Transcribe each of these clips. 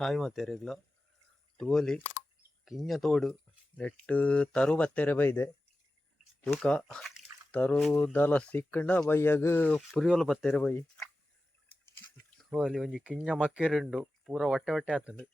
Hi ಮತ್ತೆರೆಗ್ಲ ತೂಲಿ ಕಿಂಜ ತೋಡು ನೆಟ್ಟು ತರು ಬತ್ತೆರೆ ಬೈದೆ ತೂಕ ತರು ದಲ ಸಿಕ್ಕಂಡ ಬೈಯಾಗ ಪುರಿಯೋಲು ಬತ್ತೆರೆ ಬೈ ಹೋಲಿ ಒಂಜಿ ಕಿಂಜ ಮಕ್ಕೆರೆಂಡು ಪೂರ ಹೊಟ್ಟೆ ಹೊಟ್ಟೆ ಆತಂಡು.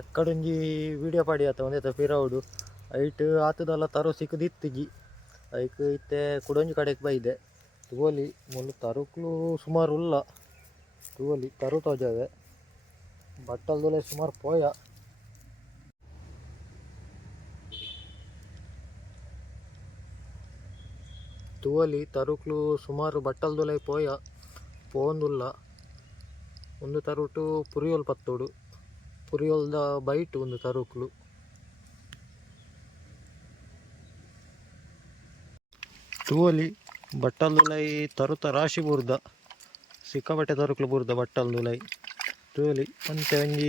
ಎಕ್ಕಡೊಂಜಿ ವಿಡಿಯೋ ಪಾಡಿ ಆತ ಒಂದೇತ ಪಿರವುಡು ಐಟ್ ಆತದಲ್ಲ ತರು ಸಿಕ್ಕದಿತ್ತಿಜಿ ಐಕ್ ಇತ್ತೆ ಕುಡೊಂಜಿ ಕಡೆಗೆ ಬೈದೆ ತೂಲಿ ಮುಳ್ಳು ತರುಕ್ಲು ಸುಮಾರು ಉಲ್ಲ ತೂಲಿ ತರು ತೋಜಾವೆ ಬಟ್ಟಲ್ದೊಲೆ ಸುಮಾರು ಪೋಯ ತೂವಲಿ ತರುಕ್ಲು ಸುಮಾರು ಬಟ್ಟಲ್ದೊಲೆ ಪೋಯ ಪೋಂದುಲ್ಲ ಒಂದು ತರುಟು ಪುರಿಯೋಲ್ ಪತ್ತೋಡು ಪುರಿಯೋಲ್ದ ಬೈಟ್ ಒಂದು ತರುಕ್ಲು ತೂವಲಿ ಬಟ್ಟಲ್ದುಲೈ ತರುತ ರಾಶಿ ಬುರ್ದ ಸಿಕ್ಕಾಪಟ್ಟೆ ತರುಕ್ಲು ಬುರ್ದ ಬಟ್ಟಲ್ದುಲೈ ತೂವಲಿ ಅಂತೆ ಒಂಜಿ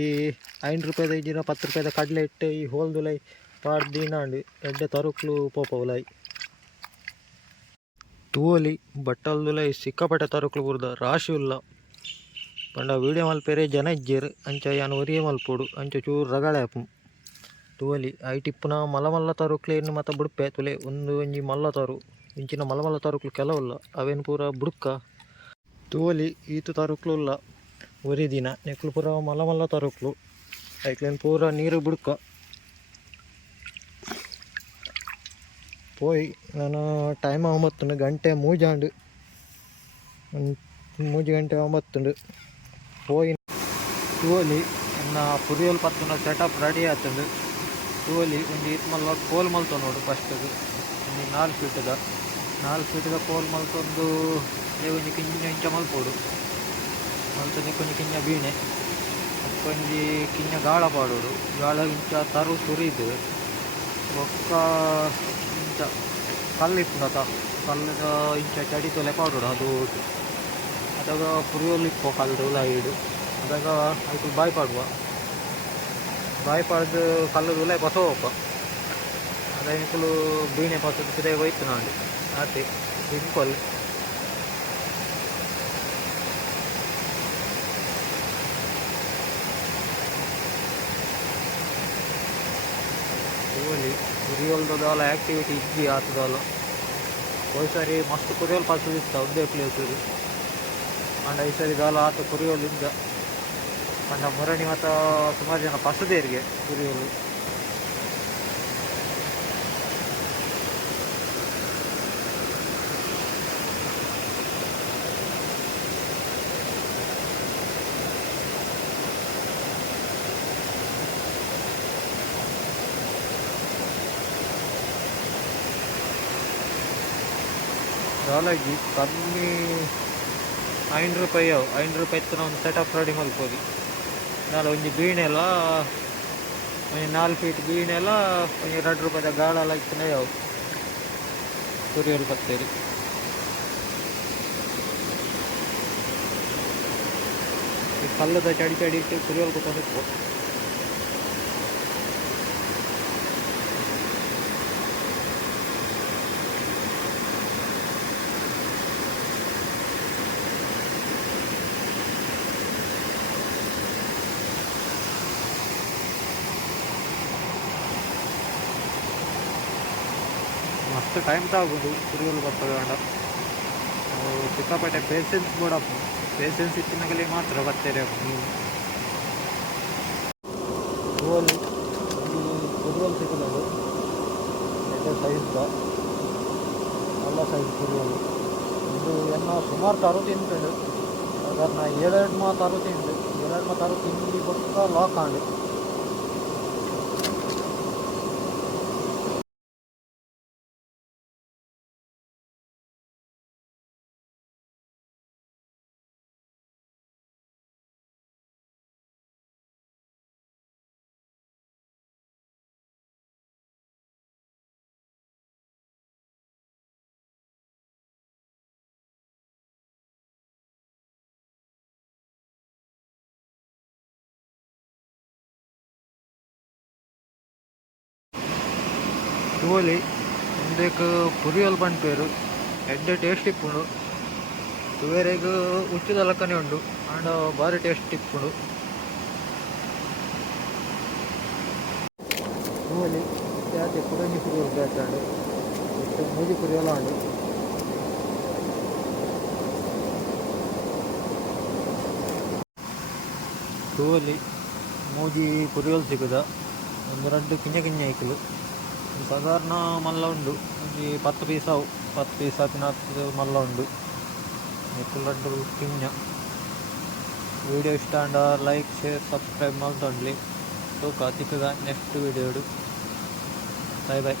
5 ರೂಪಾಯಿದ ಇಜ್ಜಿನ 10 ರೂಪಾಯಿದ ಕಡಲೆ ಇಟ್ಟೆ ಈ ಹೋಲ್ದುಲೈ ಪಾಡ್ದಿನಾಂಡು ಎಡ್ಡೆ ತರುಕ್ಲು ಪೋಪವುಲೈ ತೂವಲಿ ಬಟ್ಟಲ್ದುಲೈ ಸಿಕ್ಕಾಪಟ್ಟೆ ತರುಕ್ಲು ಬುರ್ದ ರಾಶಿ ಉಲ್ಲ ಪಂಡ ವೀಡಿಯೋ ಮಲ್ಪೆರೆ ಜನ ಇಜ್ಜೇರು ಅಂಚ ಯಾನು ಒರಿಯೆ ಮಲ್ಪೋಡು ಅಂಚ ಚೂರು ರಗಳೆ ಆಪು ತೂವಲಿ ಐಟಿಪ್ಪುನ ಮಲ್ಲ ಮಲ್ಲ ತರುಕ್ಲೇನು ಮಾತ ಬುಡ್ಪೆ ತುಲೆ ಒಂದು ಒಂಜಿ ಮಲ್ಲ ತರು ಇಂಚಿನ ಮಲ್ಲ ಮಲ್ಲ ತರುಕ್ಲು ಕೆಲವುಲ್ಲ ಅವೇನು ಪೂರ ಬುಡ್ಕ ತೂವಲಿ ಈತು ತರುಕ್ಲು ಉಲ್ಲ ಒರಿ ದಿನ ನೆಕ್ಲು ಪೂರ ಮಲ್ಲ ಮಲ್ಲ ತರುಕ್ಲು ಐಕ್ಲೇನು ಪೂರ ನೀರು ಬುಡ್ಕ ಪೋಯಿ ನಾನು ಟೈಮ್ 9 ಗಂಟೆ ಮೂಜಾಂಡು 3 ಗಂಟೆ 9 ಪೋಯಿ ತೂವಲಿ ನನ್ನ ಪುರಿಯೋಲ್ ಪತ್ತುನ ಸೆಟಪ್ ರೆಡಿ ಆತಂಡು ತೂವಲಿ ಒಂಜಿ ಇತ್ ಮಲ್ಲ ಕೋಲ್ ಮಲ್ತ ನೋಡು ಫಸ್ಟ್ಗೆ ಒಂಜಿ 4 ಫೀಟ್ದ ಕೋಲ್ ಮಲ್ತೊಂದು ಒಂಜಿ ಕಿಂಜ ಇಂಚ ಮಲ್ಪೋಡು ಮಲ್ತೊಂದು ಕೊಂಚ ಕಿಂಜ ಬೀಣೆ ಒಂಜಿ ಕಿಂಜ ಗಾಳ ಪಾಡೋಡು ಗಾಳ ಇಂಚ ತರು ತುರಿದು ಬೊಕ್ಕ ಇಂಚ ಕಲ್ಲಿಪ್ಪುನತ ಕಲ್ಲದ ಇಂಚ ಚಡಿ ತೊಲೆ ಪಾಡೋಡು ಅದು ಅದಾಗ ಪುರಿಯೋಲ್ ಇಪ್ಪು ಕಲ್ದು ಉಲಾಯಿಡು ಅದಾಗ ಅದಕ್ಕೆ ಬಾಯ್ ಪಾಡುವ ಬಾಯ್ ಪಾಡ್ದು ಕಲ್ಲದ ಉಲಾಯಿ ಬಸ ಹೋಪ ಅದಕ್ಕೂ ಬೀಣೆ ಪಸದ ಸಿದೆ ಹೋಯ್ತು ನಾನು ಆತೆ ಸಿಂಪಲ್ ತೂವಲಿ ಪುರಿಯೋಲ್ದಾಲ ಆ್ಯಕ್ಟಿವಿಟಿ ಇಜ್ಜಿ ಆತದಲ್ಲ ಹೋಯ್ ಸಾರಿ ಮಸ್ತ್ ಪುರಿಯೋಲ್ ಪಸದಿತ್ತ ಒಂದೇ ಪ್ಲೇಸ್ ಅಂಡ್ ಈ ಸರಿ ದಾಲ ಆತ ಪುರಿಯೋಲಿಂದ ಪಂಡ ಮುರಣಿ ಮತ್ತು ಸುಮಾರು ಜನ ಪಸದೇರಿಗೆ ಪುರಿಯೋಲು ದಾಲಾಗಿ ಕಮ್ಮಿ 5 ರೂಪಾಯಿ 5 ರೂಪಾಯಿ ಇತ್ತು ಒಂದು ಸೆಟಪ್ ರೆಡಿ ಮಲ್ಪೋದು ನಾಳೆ ಒಂಜಿ ಬೀಣೆಲ್ಲ ಒಂಜಿ 4 ಫೀಟ್ ಬೀಣೆಲ್ಲ ಒಂಜಿ 2 ರೂಪಾಯಿದ ಗಾಳೆಲ್ಲ ಇತ್ತು ಯಾವ ಪುರಿಯೋಲ್ ಪತ್ತೇರಿ ಈ ಕಲ್ಲದ ಚಡಿ ಚಡಿ ಇಟ್ಟು ಪುರಿಯೋಲ್ ಕೂತ್ಕೊಂಡಿತ್ತು ಮಸ್ತ್ ಟೈಮ್ ತಗೋದು ಪುರಿಯೋಲು ಬರ್ತದೆ ಅಂಡ ಸಿಕ್ಕಾಪಟ್ಟೆ ಪೇಷನ್ಸ್ ಬೋಡಪ್ಪ ಪೇಷನ್ಸ್ ಇತ್ತಿನಾಗಲಿ ಮಾತ್ರ ಬರ್ತಾರೆ ನೀವು ಪುರಿಯೋಲು ಪುರಿಯೋಲು ಸಿಗಲದು ಎಡ್ಡೆ ಸೈಜ್ದ ಎಲ್ಲ ಸೈಜ್ ಪುರಿಯೋಲು ಇದು ಎನ್ನ ಸುಮಾರು ತರು ತಿಂತಂಡು ಅದನ್ನ 7 ತರು ತಿಂಡು 7 ತರು ತಿಂಡಿ ಬೊಕ್ಕ ಲಾಕ್ ಆಂಡು ತೂವೊಲಿ ಇಂದೆಕ್ ಪುರಿಯಲ್ ಪನ್ಪೇರು ಎಡ್ಡೆ ಟೇಸ್ಟ್ ಇಪ್ಪುಂಡು. ತೂವೆರೆಗ್ ಉಚ್ಚಿದ ಲಕ್ಕನೆ ಉಂಡು ಆಂಡ ಬಾರಿ ಟೇಸ್ಟ್ ಇಪ್ಪುಂಡು. ತೂವೊಲಿ ಜಾತಿ ಪುರಂಜಿ ಪುರಿಯಲ್ ಜಾತಿ ಉಂಡು, ಇಷ್ಟು ಮೂಜಿ ಪುರಿಯಲ ಉಂಡು. ತೂವೊಲಿ ಮೂಜಿ ಪುರಿಯಲ್ ಸಿಗುದ ಒಂದು ರಡ್ಡು ಕಿಂಜ ಕಿಂಜ ಐಕಲು ಸಾಧಾರಣ ಮಲ್ಲ ಉಂಡು. ಒಂಜಿ 10 ಪೀಸ್ ಅವು 10 ಪೀಸ್ 14 ಮಲ್ಲ ಉಂಡು. ಎಕ್ಕಲು ರಡ್ಡು ಕಿಂಜ. ವಿಡಿಯೋ ಇಷ್ಟ ಅಂಡ ಲೈಕ್ ಶೇರ್ ಸಬ್ಸ್ಕ್ರೈಬ್ ಮಲ್ತೊಂಡ್ಲಿ. ತೂಕ ತಿಕ್ಕಗ ನೆಕ್ಸ್ಟ್ ವಿಡಿಯೋಡು. Bye by.